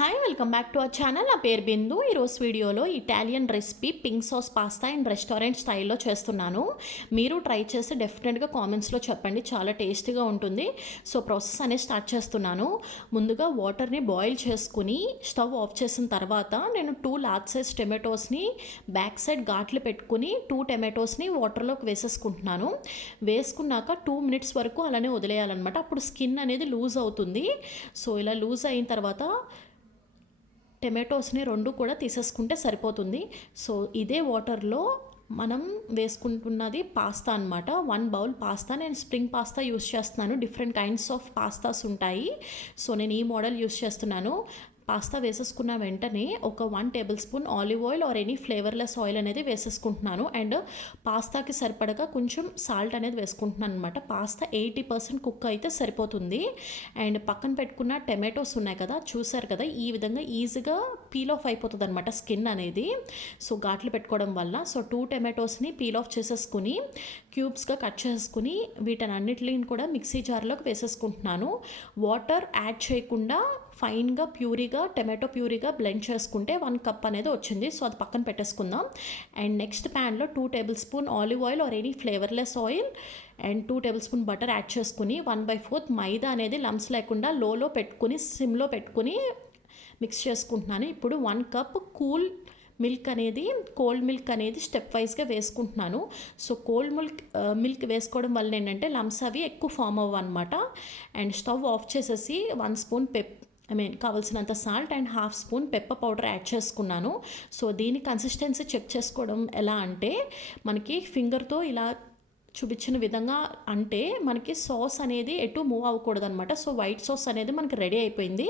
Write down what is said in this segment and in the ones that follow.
Hi, welcome back to our channel. నా పేరు బిందు. ఈరోజు వీడియోలో Italian recipe pink sauce pasta and restaurant స్టైల్లో చేస్తున్నాను. మీరు ట్రై చేసి డెఫినెట్గా కామెంట్స్లో చెప్పండి, చాలా టేస్టీగా ఉంటుంది. సో ప్రాసెస్ అనేది స్టార్ట్ చేస్తున్నాను. ముందుగా వాటర్ని బాయిల్ చేసుకుని స్టవ్ ఆఫ్ చేసిన తర్వాత నేను 2 లార్జ్ సైజ్ టొమాటోస్ని బ్యాక్ సైడ్ ఘాట్లు పెట్టుకుని 2 టొమాటోస్ని వాటర్లోకి వేసేసుకుంటున్నాను. వేసుకున్నాక 2 మినిట్స్ వరకు అలానే వదిలేయాలన్నమాట. అప్పుడు స్కిన్ అనేది లూజ్ అవుతుంది. సో ఇలా లూజ్ అయిన తర్వాత టమాటోస్ని 2 కూడా తీసేసుకుంటే సరిపోతుంది. సో ఇదే వాటర్లో మనం వేసుకుంటున్నది పాస్తా అనమాట. 1 బౌల్ పాస్తా. నేను స్ప్రింగ్ పాస్తా యూస్ చేస్తున్నాను. డిఫరెంట్ కైండ్స్ ఆఫ్ పాస్తాస్ ఉంటాయి. సో నేను ఈ మోడల్ యూస్ చేస్తున్నాను. పాస్తా వేసేసుకున్న వెంటనే ఒక 1 table spoon olive oil or any flavourless oil అనేది వేసేసుకుంటున్నాను. అండ్ పాస్తాకి సరిపడగా కొంచెం సాల్ట్ అనేది వేసుకుంటున్నాను అనమాట. పాస్తా 80% కుక్ అయితే సరిపోతుంది. అండ్ పక్కన పెట్టుకున్న టమాటోస్ ఉన్నాయి కదా, చూసారు కదా, ఈ విధంగా ఈజీగా పీల్ ఆఫ్ అయిపోతుంది అనమాట స్కిన్ అనేది. సో ఘాట్లు పెట్టుకోవడం వల్ల. సో 2 టమాటోస్ని పీల్ ఆఫ్ చేసేసుకుని క్యూబ్స్గా కట్ చేసుకుని వీటన్నిటిని కూడా మిక్సీ జార్లోకి వేసేసుకుంటున్నాను. వాటర్ యాడ్ చేయకుండా ఫైన్గా ప్యూరీగా టమాటో ప్యూరీగా బ్లెండ్ చేసుకుంటే 1 కప్ అనేది వచ్చింది. సో అది పక్కన పెట్టేసుకుందాం. అండ్ నెక్స్ట్ ప్యాన్లో 2 table spoon olive oil or any flavourless oil and 2 table spoon butter add చేసుకుని 1/4 మైదా అనేది లమ్స్ లేకుండా లోలో పెట్టుకుని సిమ్లో పెట్టుకుని మిక్స్ చేసుకుంటున్నాను. ఇప్పుడు 1 కప్ కోల్డ్ మిల్క్ అనేది స్టెప్ వైజ్గా వేసుకుంటున్నాను. సో కోల్డ్ మిల్క్ వేసుకోవడం వల్ల ఏంటంటే లమ్స్ అవి ఎక్కువ ఫామ్ అవ్వన్నమాట. అండ్ స్టవ్ ఆఫ్ చేసేసి 1 స్పూన్ కావాల్సినంత salt and 1/2 spoon pepper powder add చేసుకున్నాను. సో దీని కన్సిస్టెన్సీ చెక్ చేసుకోవడం ఎలా అంటే, మనకి ఫింగర్తో ఇలా చూపించిన విధంగా అంటే మనకి సాస్ అనేది ఎటు మూవ్ అవ్వకూడదు అనమాట. సో వైట్ సాస్ అనేది మనకి రెడీ అయిపోయింది.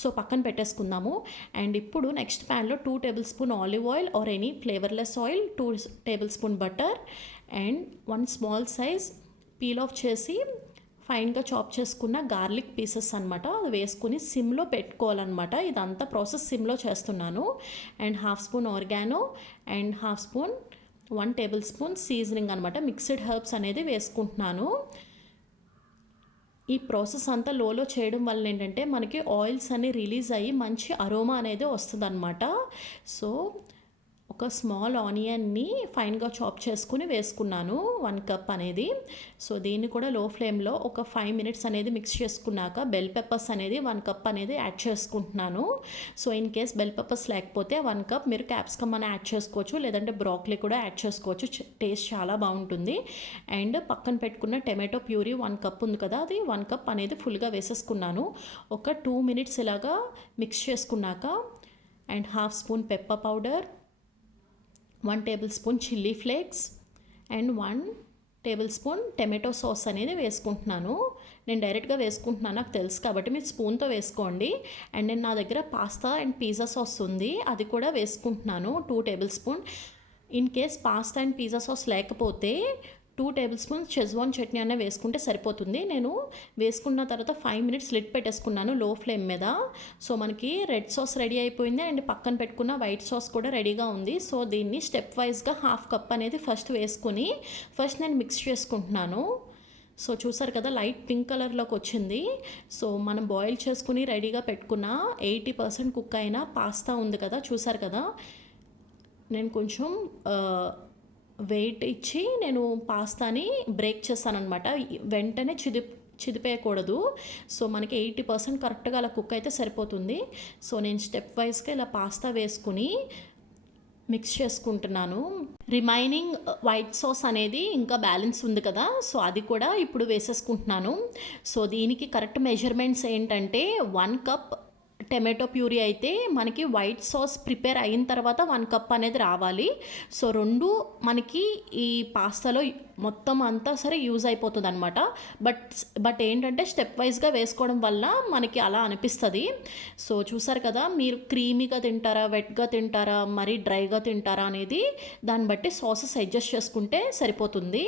సో పక్కన పెట్టేసుకుందాము. అండ్ ఇప్పుడు నెక్స్ట్ ప్యాన్లో 2 table spoon olive oil or any flavourless oil, 2 table spoon butter and 1 small size peel off చేసి ఫైన్గా చాప్ చేసుకున్న గార్లిక్ పీసెస్ అనమాట, అది వేసుకుని సిమ్లో పెట్టుకోవాలన్నమాట. ఇదంతా ప్రాసెస్ సిమ్లో చేస్తున్నాను. And 1/2 spoon organo and 1/2 spoon 1 table spoon seasoning అనమాట, మిక్స్డ్ హెర్బ్స్ అనేది వేసుకుంటున్నాను. ఈ ప్రాసెస్ అంతా లోలో చేయడం వల్ల ఏంటంటే మనకి ఆయిల్స్ అన్ని రిలీజ్ అయ్యి మంచి అరోమా అనేది వస్తుంది అనమాట. సో ఒక స్మాల్ ఆనియన్ని ఫైన్గా చాప్ చేసుకుని వేసుకున్నాను 1 కప్ అనేది. సో దీన్ని కూడా లో ఫ్లేమ్లో ఒక 5 మినిట్స్ అనేది మిక్స్ చేసుకున్నాక బెల్ పెప్పర్స్ అనేది 1 కప్ అనేది యాడ్ చేసుకుంటున్నాను. So in case bell peppers లేకపోతే 1 కప్ మీరు క్యాప్సికమ్ అని యాడ్ చేసుకోవచ్చు, లేదంటే బ్రాక్లీ కూడా యాడ్ చేసుకోవచ్చు. టేస్ట్ చాలా బాగుంటుంది. అండ్ పక్కన పెట్టుకున్న టమాటో ప్యూరీ 1 కప్ ఉంది కదా, అది 1 కప్ అనేది ఫుల్గా వేసేసుకున్నాను. ఒక 2 మినిట్స్ ఇలాగా మిక్స్ చేసుకున్నాక and 1/2 spoon pepper powder, 1 table spoon chilli flakes and 1 table spoon tomato sauce అనేది వేసుకుంటున్నాను. నేను డైరెక్ట్గా వేసుకుంటున్నాను, నాకు తెలుసు కాబట్టి మీరు స్పూన్తో వేసుకోండి. అండ్ నేను నా దగ్గర పాస్తా అండ్ పిజ్జా సాస్ ఉంది, అది కూడా వేసుకుంటున్నాను 2 table spoon. In case pasta and pizza sauce లేకపోతే 2 టేబుల్ స్పూన్స్ షెజ్వాన్ చట్నీ అనే వేసుకుంటే సరిపోతుంది. నేను వేసుకున్న తర్వాత 5 మినిట్స్ లిడ్ పెట్టేసుకున్నాను లో ఫ్లేమ్ మీద. సో మనకి రెడ్ సాస్ రెడీ అయిపోయింది అండ్ పక్కన పెట్టుకున్న వైట్ సాస్ కూడా రెడీగా ఉంది. సో దీన్ని స్టెప్ వైజ్గా 1/2 కప్ అనేది ఫస్ట్ వేసుకుని నేను మిక్స్ చేసుకుంటున్నాను. సో చూసారు కదా, లైట్ పింక్ కలర్లోకి వచ్చింది. సో మనం బాయిల్ చేసుకుని రెడీగా పెట్టుకున్న 80% కుక్ అయిన పాస్తా ఉంది కదా, చూసారు కదా, నేను కొంచెం వెయిట్ ఇచ్చి నేను పాస్తాని బ్రేక్ చేస్తానన్నమాట. వెంటనే చిదిపేయకూడదు. సో మనకి 80% కరెక్ట్గా అలా కుక్ అయితే సరిపోతుంది. సో నేను స్టెప్ వైజ్గా ఇలా పాస్తా వేసుకుని మిక్స్ చేసుకుంటున్నాను. రిమైనింగ్ వైట్ సాస్ అనేది ఇంకా బ్యాలెన్స్ ఉంది కదా, సో అది కూడా ఇప్పుడు వేసేసుకుంటున్నాను. సో దీనికి కరెక్ట్ మెజర్మెంట్స్ ఏంటంటే 1 కప్ టమాటో ప్యూరీ అయితే మనకి వైట్ సాస్ ప్రిపేర్ అయిన తర్వాత 1 కప్ అనేది రావాలి. సో 2 మనకి ఈ పాస్తాలో మొత్తం అంతా సరే యూజ్ అయిపోతుంది అనమాట. బట్ ఏంటంటే స్టెప్ వైజ్గా వేసుకోవడం వల్ల మనకి అలా అనిపిస్తుంది. సో చూసారు కదా, మీరు క్రీమీగా తింటారా, వెట్గా తింటారా, మరీ డ్రైగా తింటారా అనేది దాన్ని బట్టి సాసెస్ అడ్జస్ట్ చేసుకుంటే సరిపోతుంది.